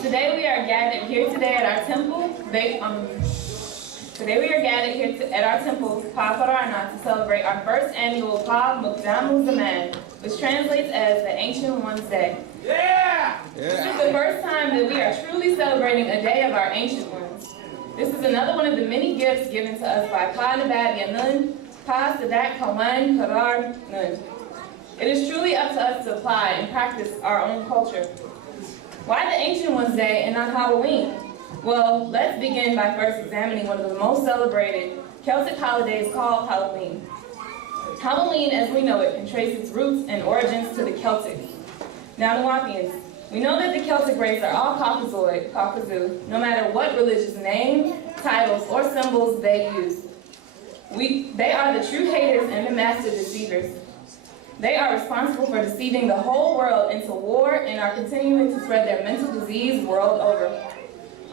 Today we are gathered here today at our temple. Today we are gathered here at our temple, Paa Muqdamu, to celebrate our first annual Paa Muqdamu Zaman, which translates as the Ancient One's Day. Yeah! This is the first time that we are truly celebrating a day of our Ancient Ones. This is another one of the many gifts given to us by Paa Muqdamu Zaman. It is truly up to us to apply and practice our own culture. Why the Ancient One's Day and not Halloween? Well, let's begin by first examining one of the most celebrated Celtic holidays called Halloween. Halloween, as we know it, can trace its roots and origins to the Celtics. Now, Nuwapians, we know that the Celtic race are all Caucasus, no matter what religious name, titles, or symbols they use. They are the true haters and the master deceivers. They are responsible for deceiving the whole world into war and are continuing to spread their mental disease world over.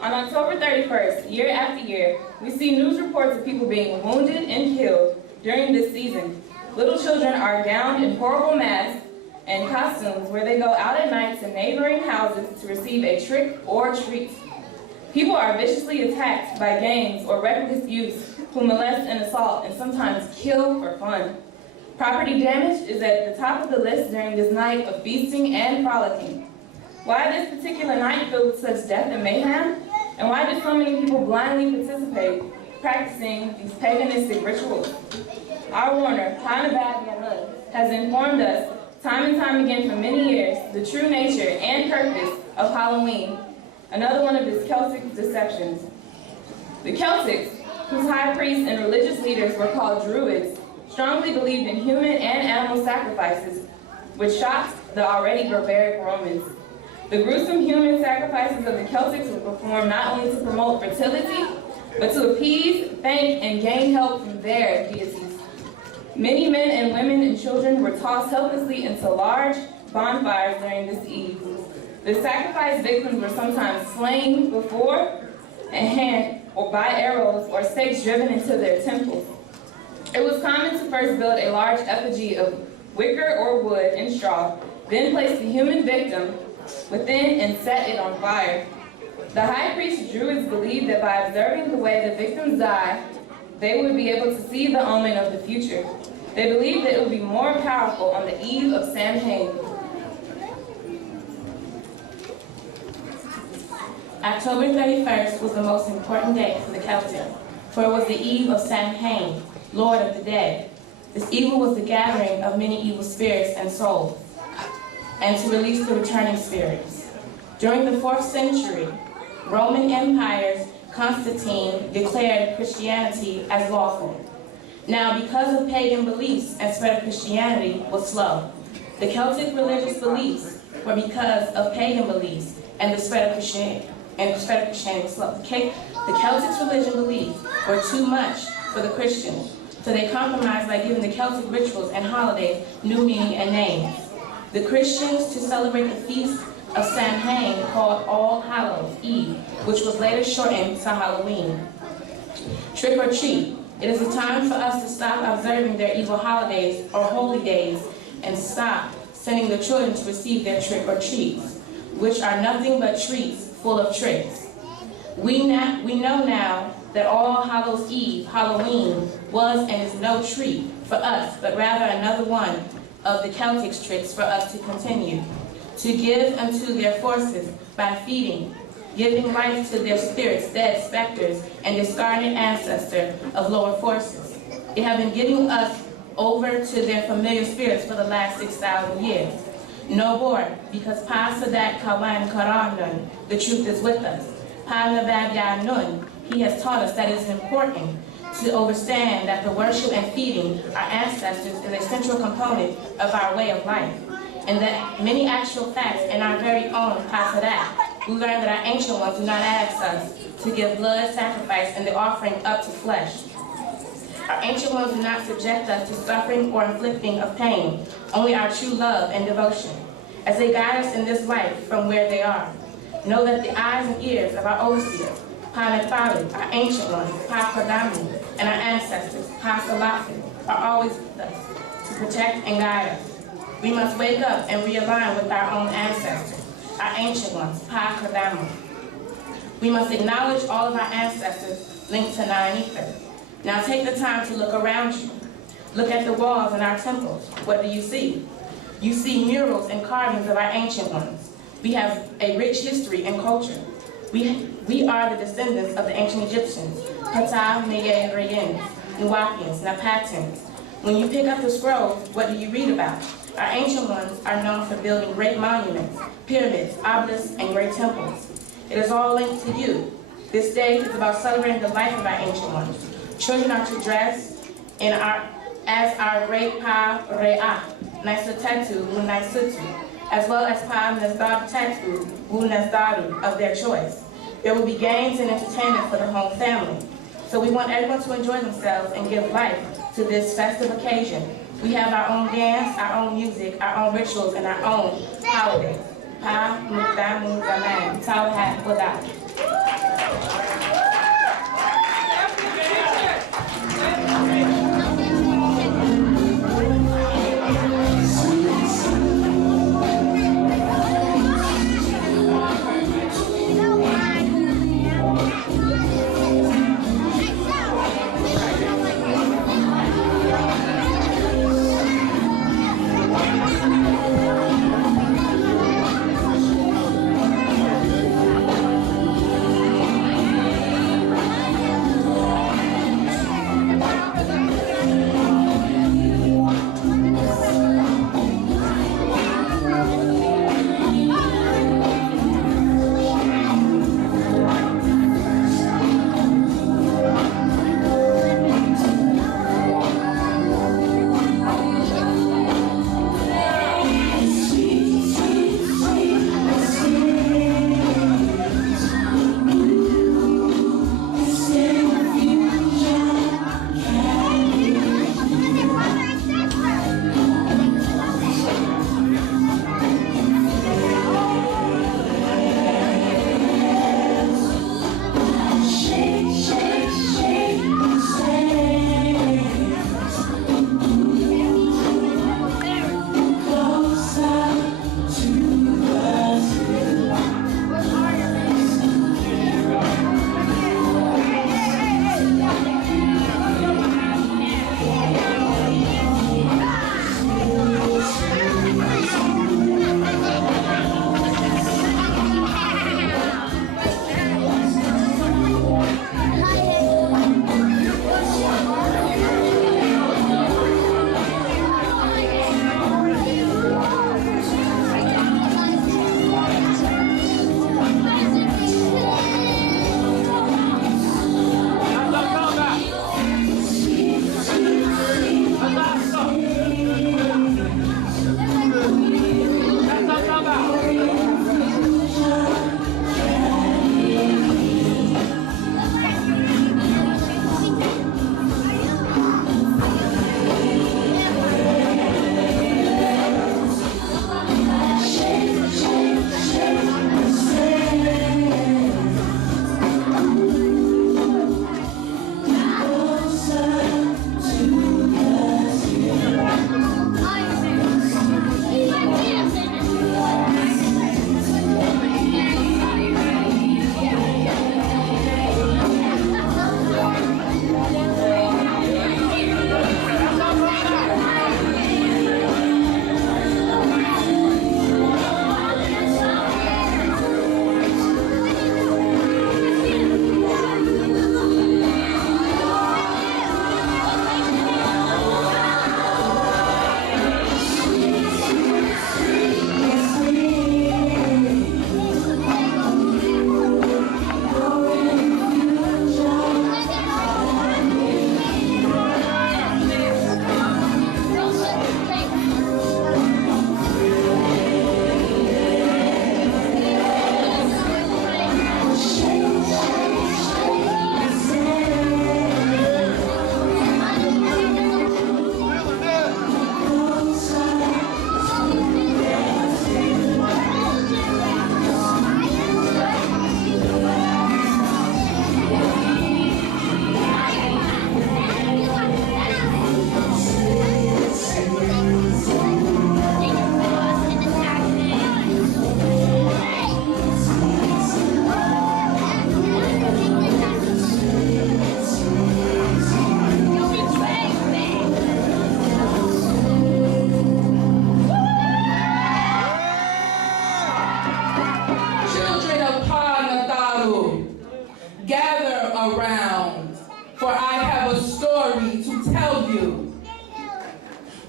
On October 31st, year after year, we see news reports of people being wounded and killed during this season. Little children are gowned in horrible masks and costumes where they go out at night to neighboring houses to receive a trick or treat. People are viciously attacked by gangs or reckless youths who molest and assault and sometimes kill for fun. Property damage is at the top of the list during this night of feasting and frolicking. Why this particular night filled with such death and mayhem? And why do so many people blindly participate practicing these paganistic rituals? Our warner, Paa Muqdamu Zaman, has informed us time and time again for many years the true nature and purpose of Halloween, another one of his Celtic deceptions. The Celtics, whose high priests and religious leaders were called Druids, strongly believed in human and animal sacrifices, which shocked the already barbaric Romans. The gruesome human sacrifices of the Celtics were performed not only to promote fertility, but to appease, thank, and gain help from their deities. Many men and women and children were tossed helplessly into large bonfires during this eve. The sacrifice victims were sometimes slain before and hand or by arrows or stakes driven into their temples. It was common to first build a large effigy of wicker or wood and straw, then place the human victim within and set it on fire. The high priest Druids believed that by observing the way the victims die, they would be able to see the omen of the future. They believed that it would be more powerful on the eve of Samhain. October 31st was the most important day for the Celtic, for it was the eve of Samhain, Lord of the Dead. This evil was the gathering of many evil spirits and souls, and to release the returning spirits. During the 4th century, Roman Empire's Constantine declared Christianity as lawful. Now, because of pagan beliefs and spread of Christianity was slow. The Celtic religious beliefs were because of pagan beliefs and the spread of Christianity. Was slow. The Celtic religion beliefs were too much for the Christians, so they compromised by giving the Celtic rituals and holidays new meaning and names. The Christians, to celebrate the feast of Samhain, called All Hallows Eve, which was later shortened to Halloween. Trick or treat. It is a time for us to stop observing their evil holidays or holy days and stop sending the children to receive their trick or treats, which are nothing but treats full of tricks. We know now that All Hallows Eve, Halloween, was and is no treat for us, but rather another one of the Celtics' tricks for us to continue, to give unto their forces by feeding, giving life to their spirits, dead specters, and discarded ancestor of lower forces. They have been giving us over to their familiar spirits for the last 6,000 years. No more, because Paa Muqdamu, the truth is with us. Paa Muqdamu, he has taught us that it is important to understand that the worship and feeding our ancestors is a central component of our way of life, and that many actual facts in our very own Paa, we learn that our ancient ones do not ask us to give blood, sacrifice, and the offering up to flesh. Our ancient ones do not subject us to suffering or inflicting of pain, only our true love and devotion. As they guide us in this life from where they are, know that the eyes and ears of our overseers, Paa Muqdamu, our ancient ones, Paa Muqdamu, and our ancestors, Paa Salafu, are always with us to protect and guide us. We must wake up and realign with our own ancestors, our ancient ones, Paa Muqdamu. We must acknowledge all of our ancestors linked to Nine Ether. Now take the time to look around you. Look at the walls in our temples. What do you see? You see murals and carvings of our ancient ones. We have a rich history and culture. We are the descendants of the ancient Egyptians, Ptah, Meye, Rayens, Nuwapians, Napatans. When you pick up the scrolls, what do you read about? Our ancient ones are known for building great monuments, pyramids, obelisks, and great temples. It is all linked to you. This day is about celebrating the life of our ancient ones. Children are to dress as our great Paa Re'a, Naisatetu, Naisutu, as well as Paa Nazdaru, Nazdaru of their choice. There will be games and entertainment for the home family. So we want everyone to enjoy themselves and give life to this festive occasion. We have our own dance, our own music, our own rituals, and our own holidays. Paa Muqdamu Zaman, Taraq Wadah.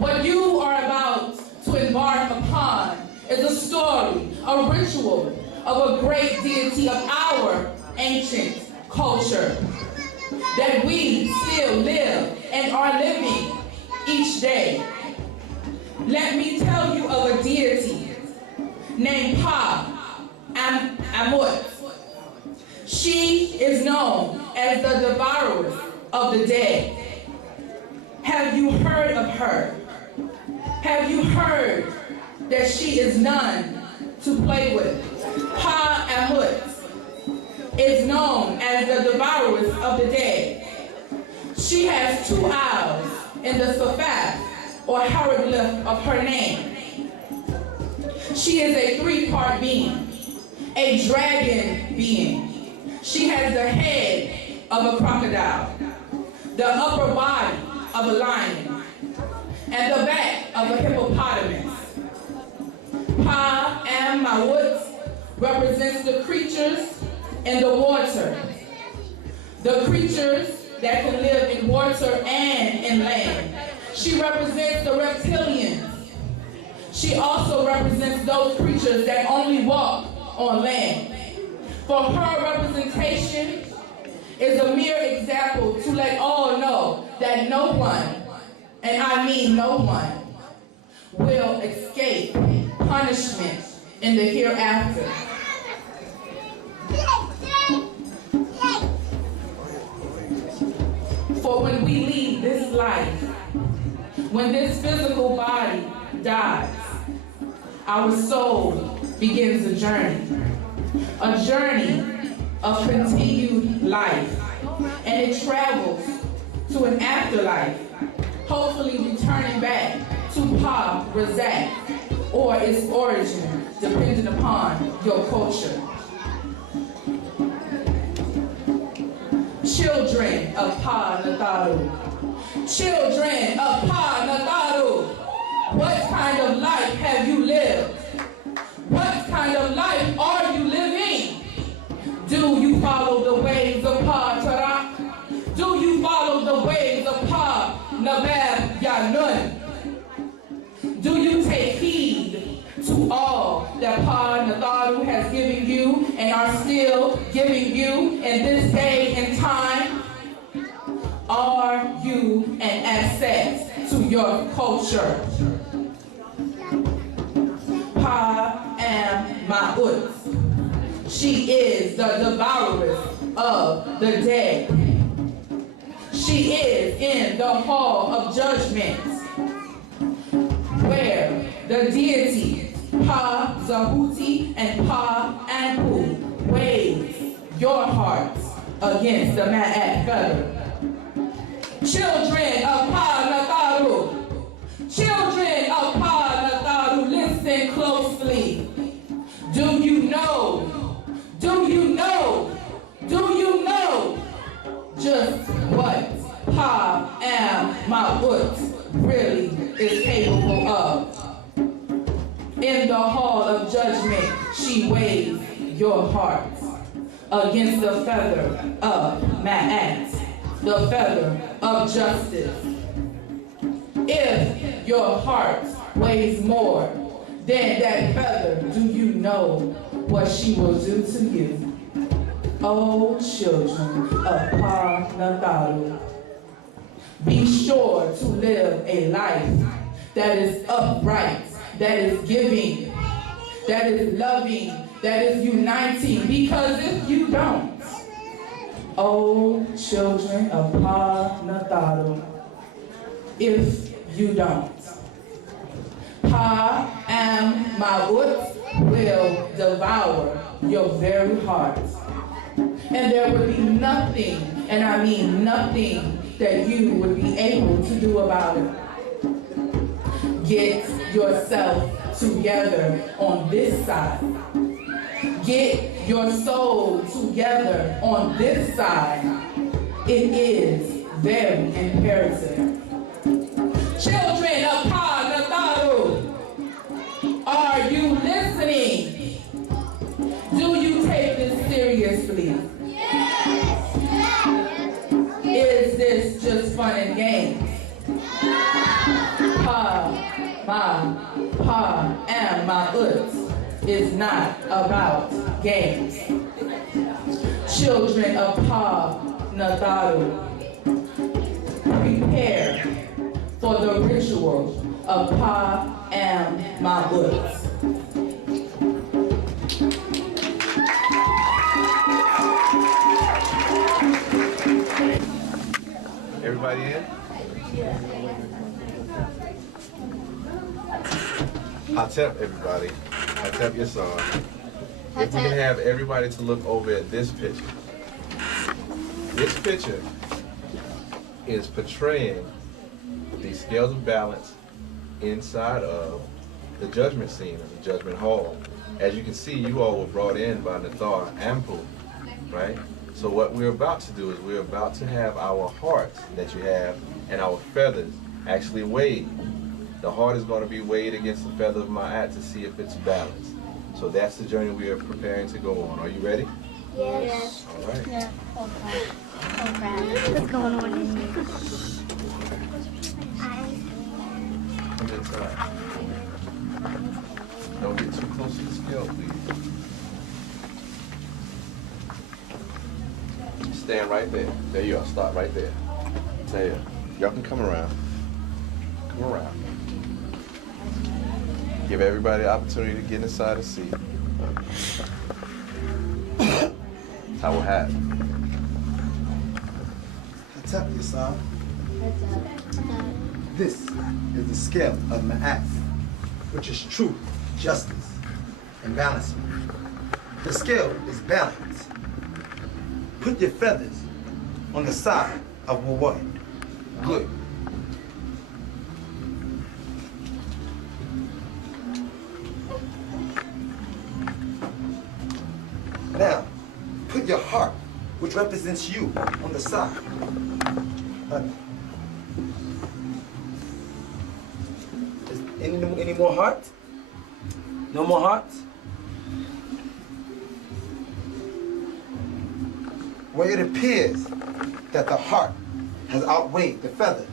What you are about to embark upon is a story, a ritual of a great deity of our ancient culture that we still live and are living each day. Let me tell you of a deity named Paa Ammit. She is known as the devourer of the dead. Have you heard of her? Have you heard that she is none to play with? Paa Ammit is known as the devourer of the dead. She has 2 eyes in the suffix or hieroglyph of her name. She is a 3-part being, a dragon being. She has the head of a crocodile, the upper body of a lion, and the back of a hippopotamus. Paa Ammit represents the creatures in the water, the creatures that can live in water and in land. She represents the reptilians. She also represents those creatures that only walk on land. For her representation is a mere example to let all know that no one, and I mean no one, will escape punishment in the hereafter. For when we leave this life, when this physical body dies, our soul begins a journey of continued life, and it travels to an afterlife, hopefully returning back to Paa Razak, or its origin, depending upon your culture. Children of Paa Muqdamu. Children of Paa Muqdamu. What kind of life have you lived? What kind of life are you living? Do you follow the ways of Paa Taraq? Do you follow the ways of Paa Nabab Yanun? Do you take heed to all that Paa Muqdamu has given you and are still giving you in this day and time? Are you an asset to your culture? Paa Ammit. She is the devourer of the dead. She is in the hall of judgment, where the deities Paa Zahuti and Paa Anpu weighs your hearts against the Ma'at feather. Children of Paa Muqdamu, children of Paa Muqdamu, listen closely. Do you know just what Paa Ammit really is capable of? In the hall of judgment, she weighs your heart against the feather of Ma'at, the feather of justice. If your heart weighs more than that feather, do you know what she will do to you? Oh, children of Paa Muqdamu, be sure to live a life that is upright, that is giving, that is loving, that is uniting, because if you don't, oh, children of Paa Muqdamu, if you don't, Paa Ammit will devour your very heart. And there would be nothing, and I mean nothing, that you would be able to do about it. Get yourself together on this side. Get your soul together on this side. It is very imperative. Children of Paa Muqdamu, are you listening? Do you take this seriously? Is this just fun and games? Paa Paa Muqdamu is not about games. Children of Paa Muqdamu, prepare for the ritual of Paa Muqdamu. Everybody in? Hotep, everybody. Hotep your song. If we can have everybody to look over at this picture. This picture is portraying the scales of balance inside of the judgment scene of the judgment hall. As you can see, you all were brought in by Nathar Ampu, right? So what we're about to do is we're about to have our hearts that you have and our feathers actually weighed. The heart is going to be weighed against the feather of Ma'at to see if it's balanced. So that's the journey we are preparing to go on. Are you ready? Yes. All right. Yeah. Oh crap. What's going on in here? Come inside. Don't get too close to the scale, please. Stand right there. There you are. Stop right there. There. Y'all can come around. Come around. Give everybody the opportunity to get inside the seat. That's how we'll have it. Hotep, your son. This is the scale of Ma'at, which is truth, justice, and balance. The scale is balanced. Put your feathers on the side of Wawai. Good. Now, put your heart, which represents you, on the side. Is any more hearts? No more hearts? Where it appears that the heart has outweighed the feather.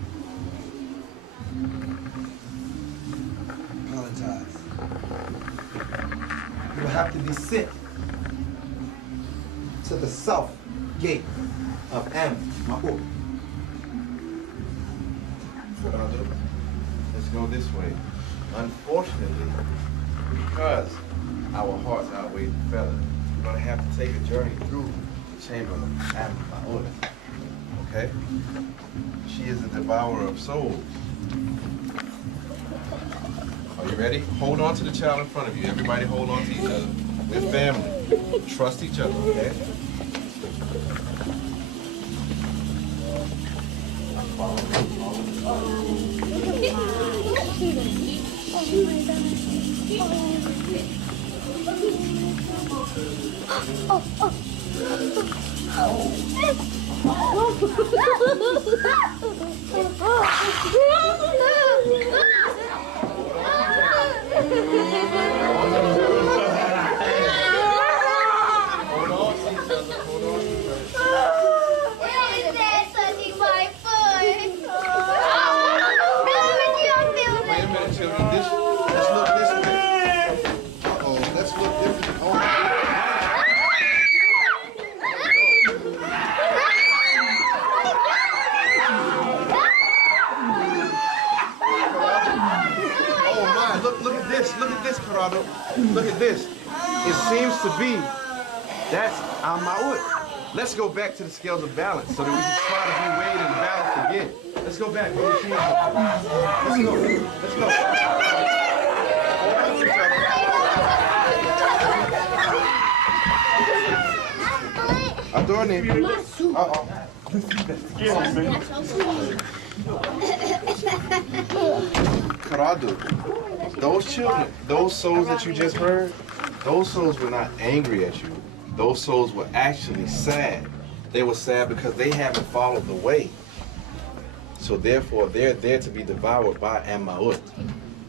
Apologize. You will have to be sent to the south gate of Ammit. Let's go this way. Unfortunately, because our hearts outweigh the feather, we're going to have to take a journey through the chamber of Ammit. Okay? She is the devourer of souls. Are you ready? Hold on to the child in front of you. Everybody hold on to each other. We're family. Trust each other, okay? Look at this. It seems to be that's Ammit. Let's go back to the scales of balance so that we can try to be weighed and balanced again. Let's go back. Let's go. Let's go. Adorni. Karadu, those children, those souls that you just heard, those souls were not angry at you. Those souls were actually sad. They were sad because they haven't followed the way. So therefore, they're there to be devoured by Ammit.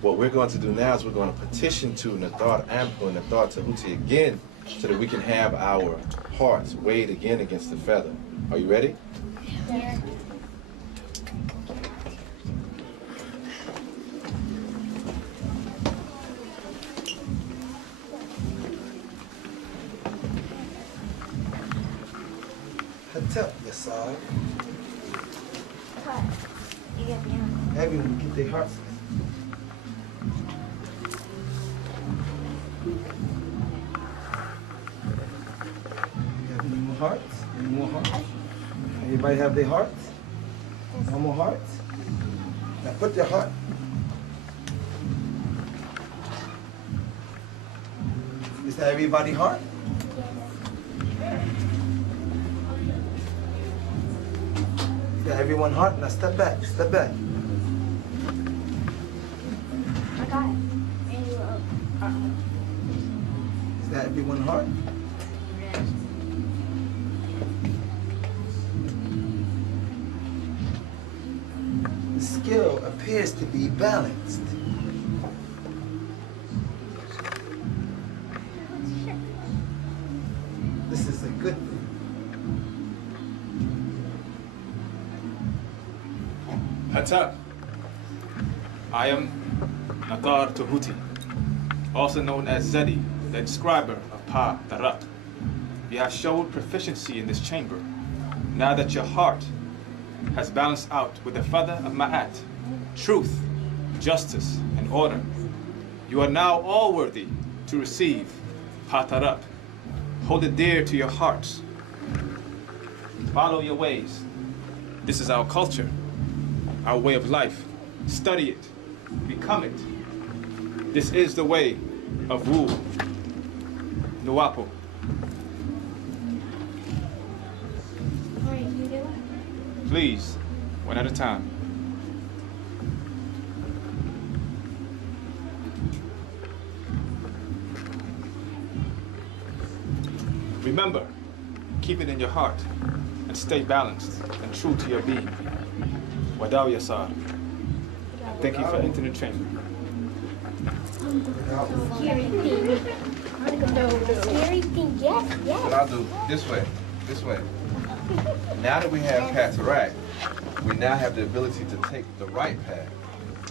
What we're going to do now is we're going to petition to Nathar Ampu and Nathar Tahuti again so that we can have our hearts weighed again against the feather. Are you ready? Yeah. Hatep Yasar. You got me on. Everyone get their hearts. You have any more hearts? Any more hearts? Everybody have their hearts? One more heart? Now put your heart. Is that everybody's heart? Is that everyone's heart? Now step back, step back. I got it. And you Is that everyone's heart? The skill appears to be balanced. This is a good thing. Hatep. I am Nathar Tahuti, also known as Zedi, the inscriber of Paa Taraq. You have showed proficiency in this chamber. Now that your heart has balanced out with the feather of Ma'at, truth, justice, and order, you are now all worthy to receive Paa Taraq. Hold it dear to your hearts. Follow your ways. This is our culture, our way of life. Study it, become it. This is the way of Wu Nuwapo. Please, one at a time. Remember, keep it in your heart and stay balanced and true to your being. Wadaw Yasar. Thank you for entering the chamber. Scary thing. Scary thing, yes, What yes. I'll do, this way, this way. Now that we have Paa Taraq, we now have the ability to take the right path.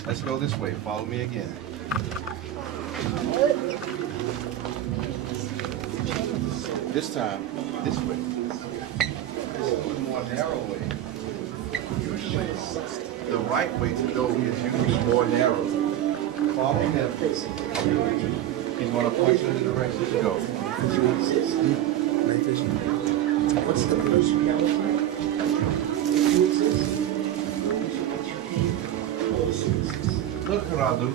Let's go this way. Follow me again. This time, this way. This is the more narrow way. Usually, the right way to go is usually more narrow. Follow him. He's going to point you in the direction to go. What's the first reality? Look, Haradu,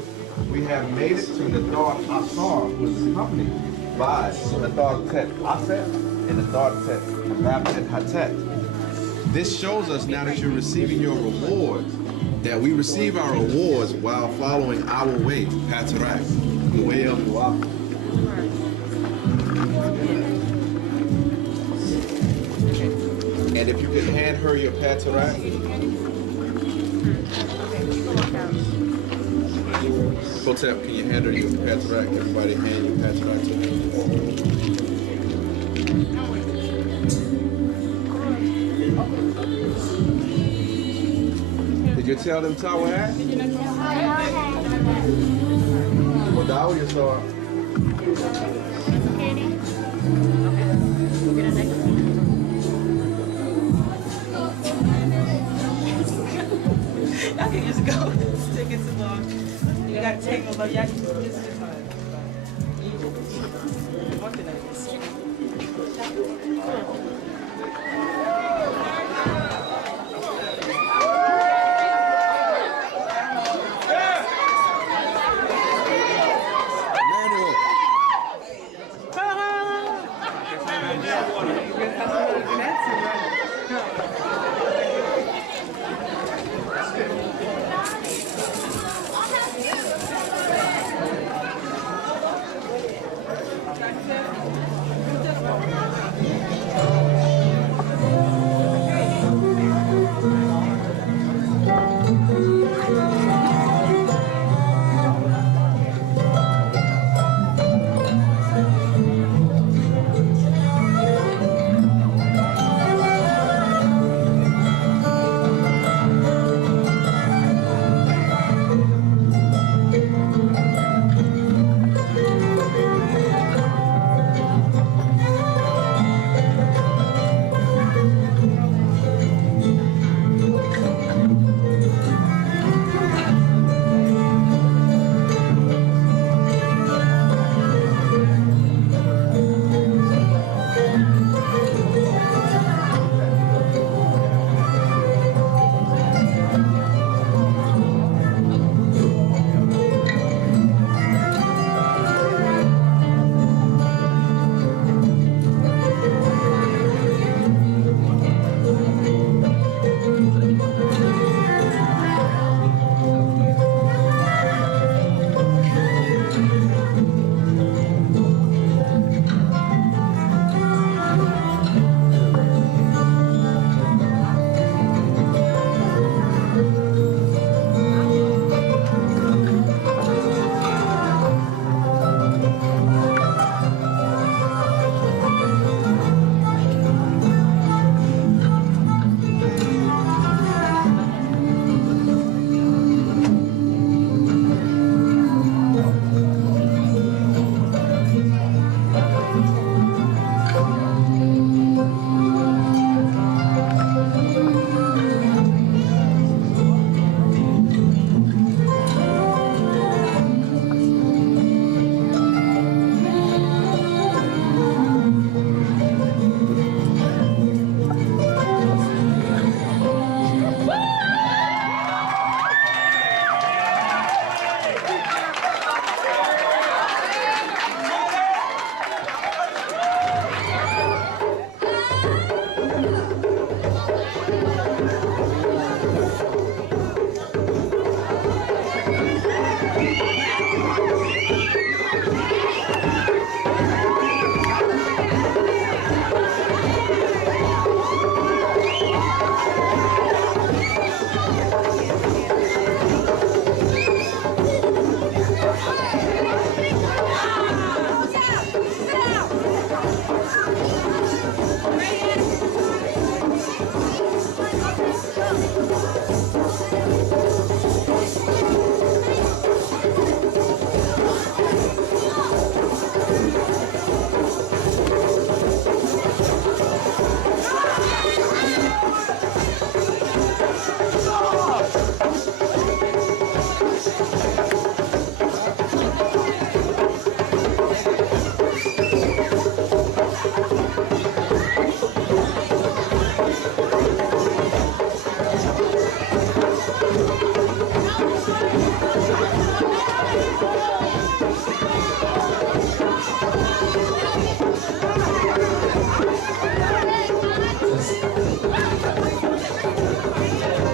we have made it to the Thar Asar, who is accompanied by the Thar Tet Aset and the Thar Tet Ababtet Hatet. This shows us now that you're receiving your rewards, that we receive our rewards while following our way, Paa Taraq, the way of Nuwapu. And if you can hand her your Paa Taraq. Hotep, can you hand her your Paa Taraq? Everybody hand your Paa Taraq to her. Did you tell them Tawa had? Well, that was your song. Y'all can just go. It's taking too long. You gotta take them, but y'all can just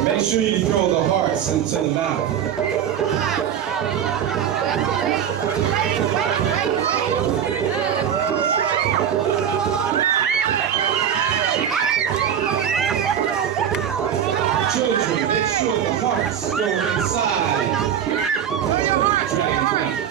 Make sure you throw the hearts into the mouth. Children, make sure the hearts go inside. Throw your hearts, throw your hearts.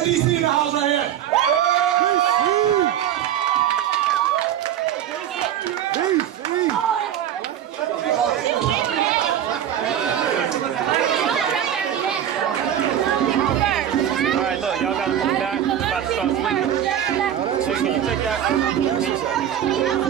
got DC in the house right here. Alright, look, y'all gotta move back. I'm about to start speaking. So can you take that?